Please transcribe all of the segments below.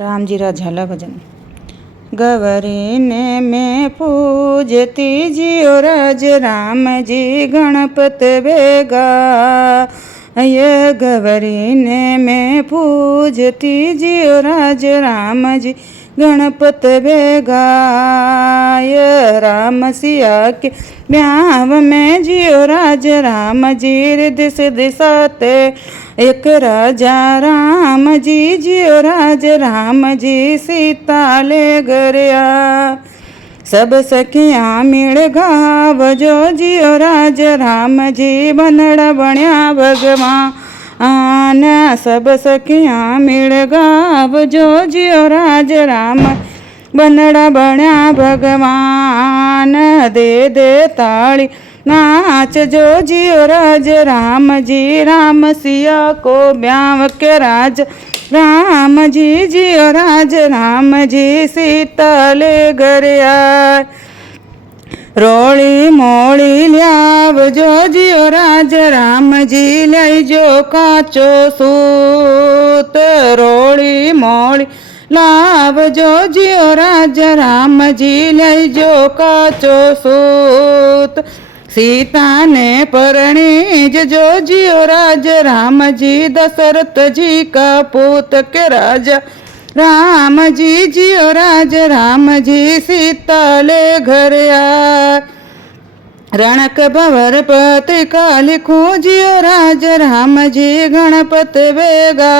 राम जी रा झाला भजन। गवरी ने मैं पूजती जियो राज राम जी गणपत बेगा। ये गवरी ने मैं पूजती जियो राज राम जी गणपत बेगा। ये राम सिया के ब्याव में जियो राज राम जी रिद सिद साते एक राजा राम जी जियो राज राम जी सीता ले गरया। सब सखियाँ मिल गाव जो जियो राज राम जी बनड़ा बण्या भगवान। सब सखियाँ मिल गाव जो जियो राज राम बनड़ा बण्या भगवान। दे दे ताली नाच जो जियो राज राम जी राम सिया को ब्याव के राज राम जी जियो राज राम जी सीता ले गरया। रोली मोली ल्याव जो जियो राज राम जी लई जो काचो सूत। रोली मोली लाभ जो जियो राज राम जी लई जो काचो सूत। सीता ने परणीज जो जियो राज राम जी दशरथ जी का पूत के राजा राम जी जियो राज राम जी सीता ले घर आ। रणक भवर पत्रिका लिखूं जियो राज राम जी गणपत बेगा।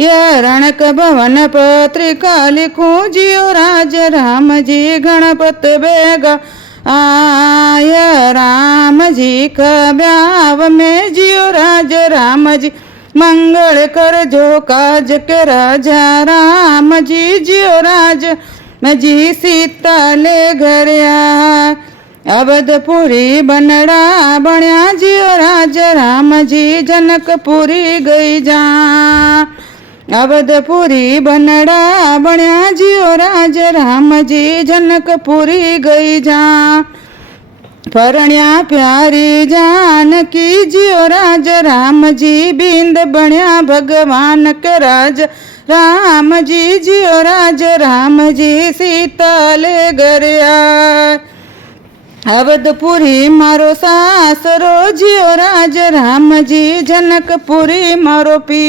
ये रणक भवन पत्रिका लिखूं जियो राज राम जी गणपत बेगा। आय राम जी का ब्याव में जियो राज राम जी मंगल कर जो काज के राजा राम जी जियो राज में जी सीता ले घरया। अवधपुरी बनड़ा बण्या जियो राज राम जी जनकपुरी गई जा। अवधपुरी बनड़ा बण्या जियो राज राम जी जनकपुरी गई जा। परण्या प्यारी जानकी जियो राज राम जी बिंद बण्या भगवान के राज राम जी जियो राज राम जी सीता ले गरया। अवधपुरी मारो सासरो जियो राज राम जी जनकपुरी मारो पी।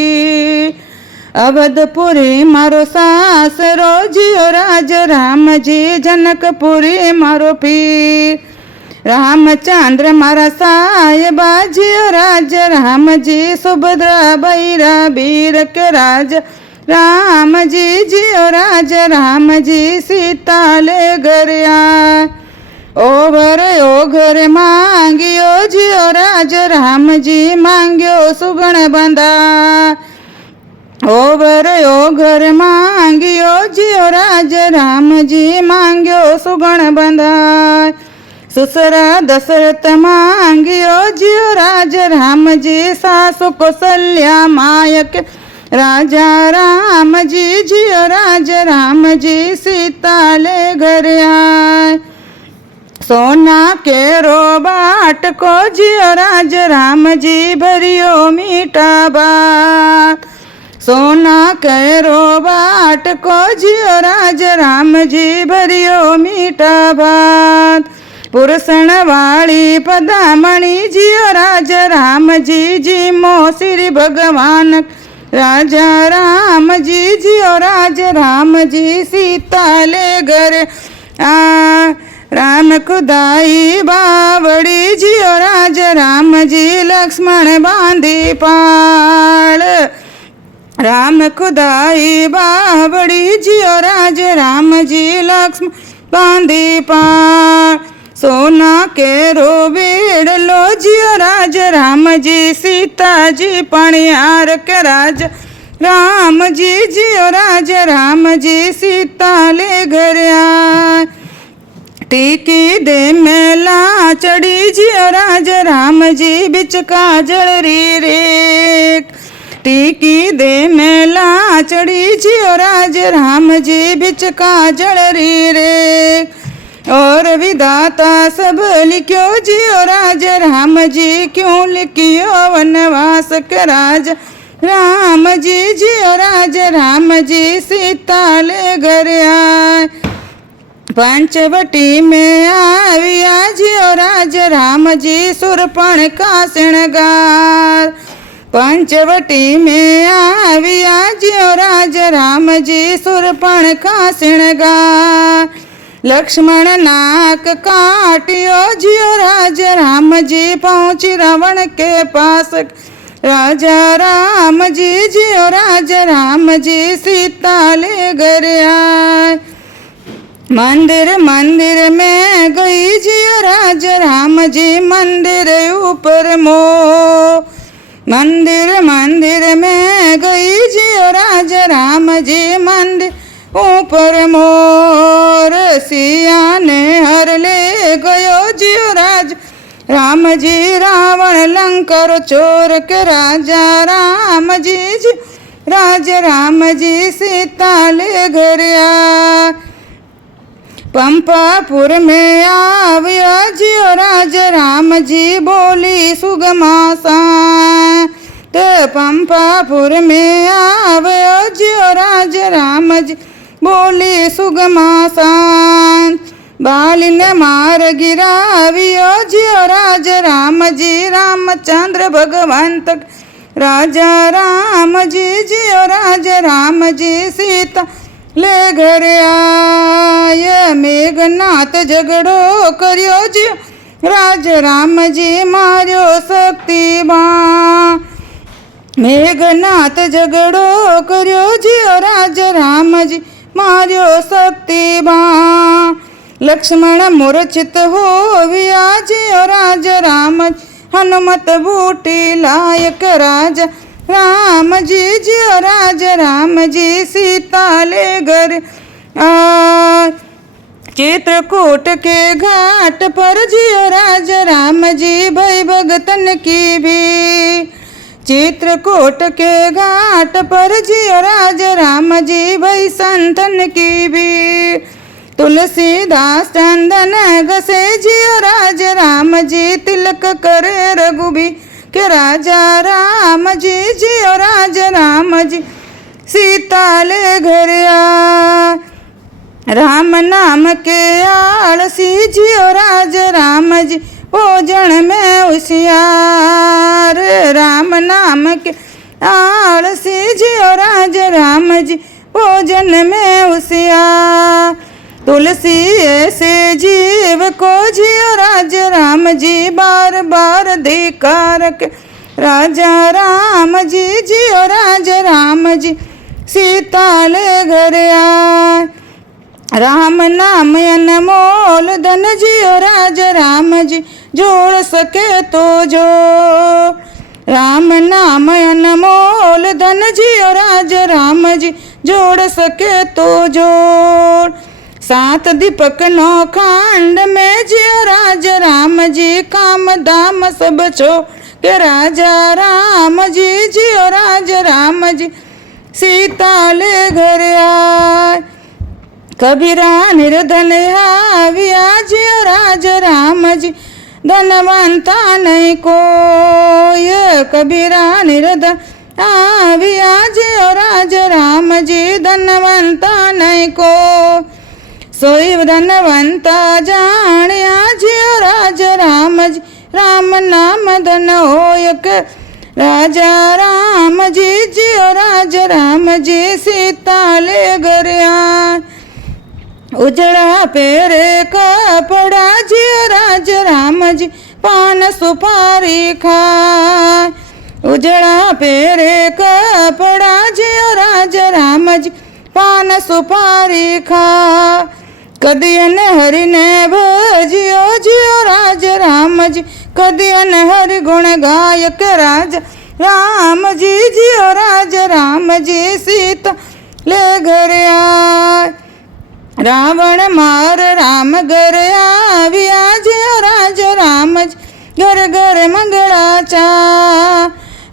अवधपुरी मारो सासरो जियो राज राम जी जनकपुरी मारो पी। रामचंद्र मारा साहेबा जियो राज राम जी सुभद्रा बैरा बीर के राज राम जी जियो राज राम जी सीता ले गरया। ओ घर मांगियो जियो राज राम जी मांग्यो सुगण बंदा। ओ घर मांगियो जियो राज राम जी मांग्यो सुगण बंदा। सुसरा दशरथ मांगियो जियो राज राम जी सासु कौशल्या मायक राजा राम जी जियो राज राम जी सीता ले घरया। सोना के रो बाट को जियो राज राम जी भरियो मीठा बात। सोना के रो बाट को जियो राज राम जी भरियो मीठा बात। पुरसण वाली पदामणि जियो राज राम जी जी मो श्री भगवान राजा राम जी जियो राज राम जी सीता ले घर आ। राम खुदाई बावड़ी जियो राज राम जी लक्ष्मण बांधी पाल। राम खुदाई बावड़ी जियो राज राम जी लक्ष्मण बांधी पाल। सोना के रो बेड़ लो जियो राज राम जी सीता जी पणियार के राज राम जी जियो राज राम जी सीता ले घरया। टीकी दे मेला चढ़ी जियो राज राम जी बिच काजल री रे। टीकी दे मेला चढ़ी जियो राज राम जी बिच काजल री रे। और विधाता सब लिखियो जियो राज राम जी क्यों लिखियो वनवास के राज राम जी जियो राज राम जी सीता ले घर आए। पंचवटी में आविया जियो राज राम जी सुरपण का श्रृंगार। पंचवटी में आविया जियो राज राम जी सुरपण का श्रृंगार। लक्ष्मण नाक काटियो जियो राज राम जी पहुँची रावण के पास। राजा राम जी जियो राज राम जी सीता ले घर आए। मंदिर मंदिर में गई जियो राज राम जी मंदिर ऊपर मोर। मंदिर मंदिर में गई जियो राज राम जी मंदिर ऊपर मोर। सिया ने हर ले गयो जियो राज राम जी रावण लंकर चोर के। राजा राम जी राज राम जी सीता ले घर आए। पंपापुर में आविया जियो राज राम जी बोली सुगमा सात। पंपापुर में आविया जियो राज राम जी बोली सुगमा शांत। बाली ने मार गिरावियो जियो राज राम जी रामचंद्र भगवंत। राजा राम जी जियो राज राम जी सीता ले घर आय। मेघनाथ झगड़ो करियो जियो राज राम जी मार्यो शक्तिबाण। मेघनाथ झगड़ो करियो जियो राज राम जी मार्यो शक्तिबाण। लक्ष्मण मूर्छित होविया जियो राज राम हनुमत बूटी लायक। राजा राम जी जियो राज राम जी सीता ले घर आए। चित्रकूट के घाट पर जियो राज राम जी भई भगतन की भी। चित्रकूट के घाट पर जियो राज राम जी भई संतन की भी। तुलसीदास चंदन घसे जियो राज राम जी तिलक करे रघुबी के। राजा राम जी जियो राज राम जी सीता ले घर आए। राम नाम के आलसी जियो राज राम जी भोजन में होशियार। राम नाम के आलसी जियो राज राम जी भोजन में होशियार। तुलसी ऐसे जीव को जियो राज राम जी बार बार धिक्कारक। राजा राम जी जियो राज राम जी सीता ले घर आए। राम नाम अनमोल धन जियो राज राम जी जोड़ सके तो जोड़। राम नाम अनमोल धन जियो राज राम जी जोड़ सके तो जोड़। सात दीपक नौ खंड में जियो राज राम जी काम दाम सब छोड़ के। राजा राम जी जियो राज राम जी सीता ले घर आए। कबीरा निर्धन आविया जियो राज राम जी धनवंता नहीं कोई। कबीरा निर्धन आविया जियो राज राम जी धनवंता नहीं को। सोई धनवंता जानिया जियो राज राम जी राम नाम धन होयक। राजा राम जी जियो राज राम जी सीता ले घर आए। उजड़ा पेरे कपड़ा जियो राज राम जी पान सुपारी खाए। उजड़ा पेरे कपड़ा जियो राज राम जी पान सुपारी खाए। कदियन हरि ने भजियो जियो राज राम जी कदियन हरि गुण गायक। राज राम जी जियो राज राम जी सीता ले घर आए। रावण मार राम घर आविया जियो राज राम जी घर घर मंगला चा।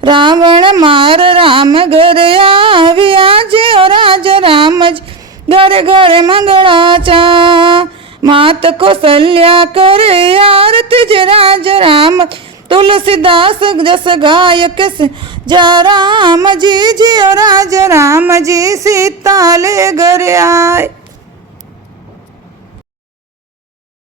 रावण मार राम घर आविया जियो राज राम जी घर घर मंगला चा। मात कौशल्या करे आरती जी राज राम तुलसीदास जस गायक से जा राम जी जियो राज राम जी सीता ले घर आए।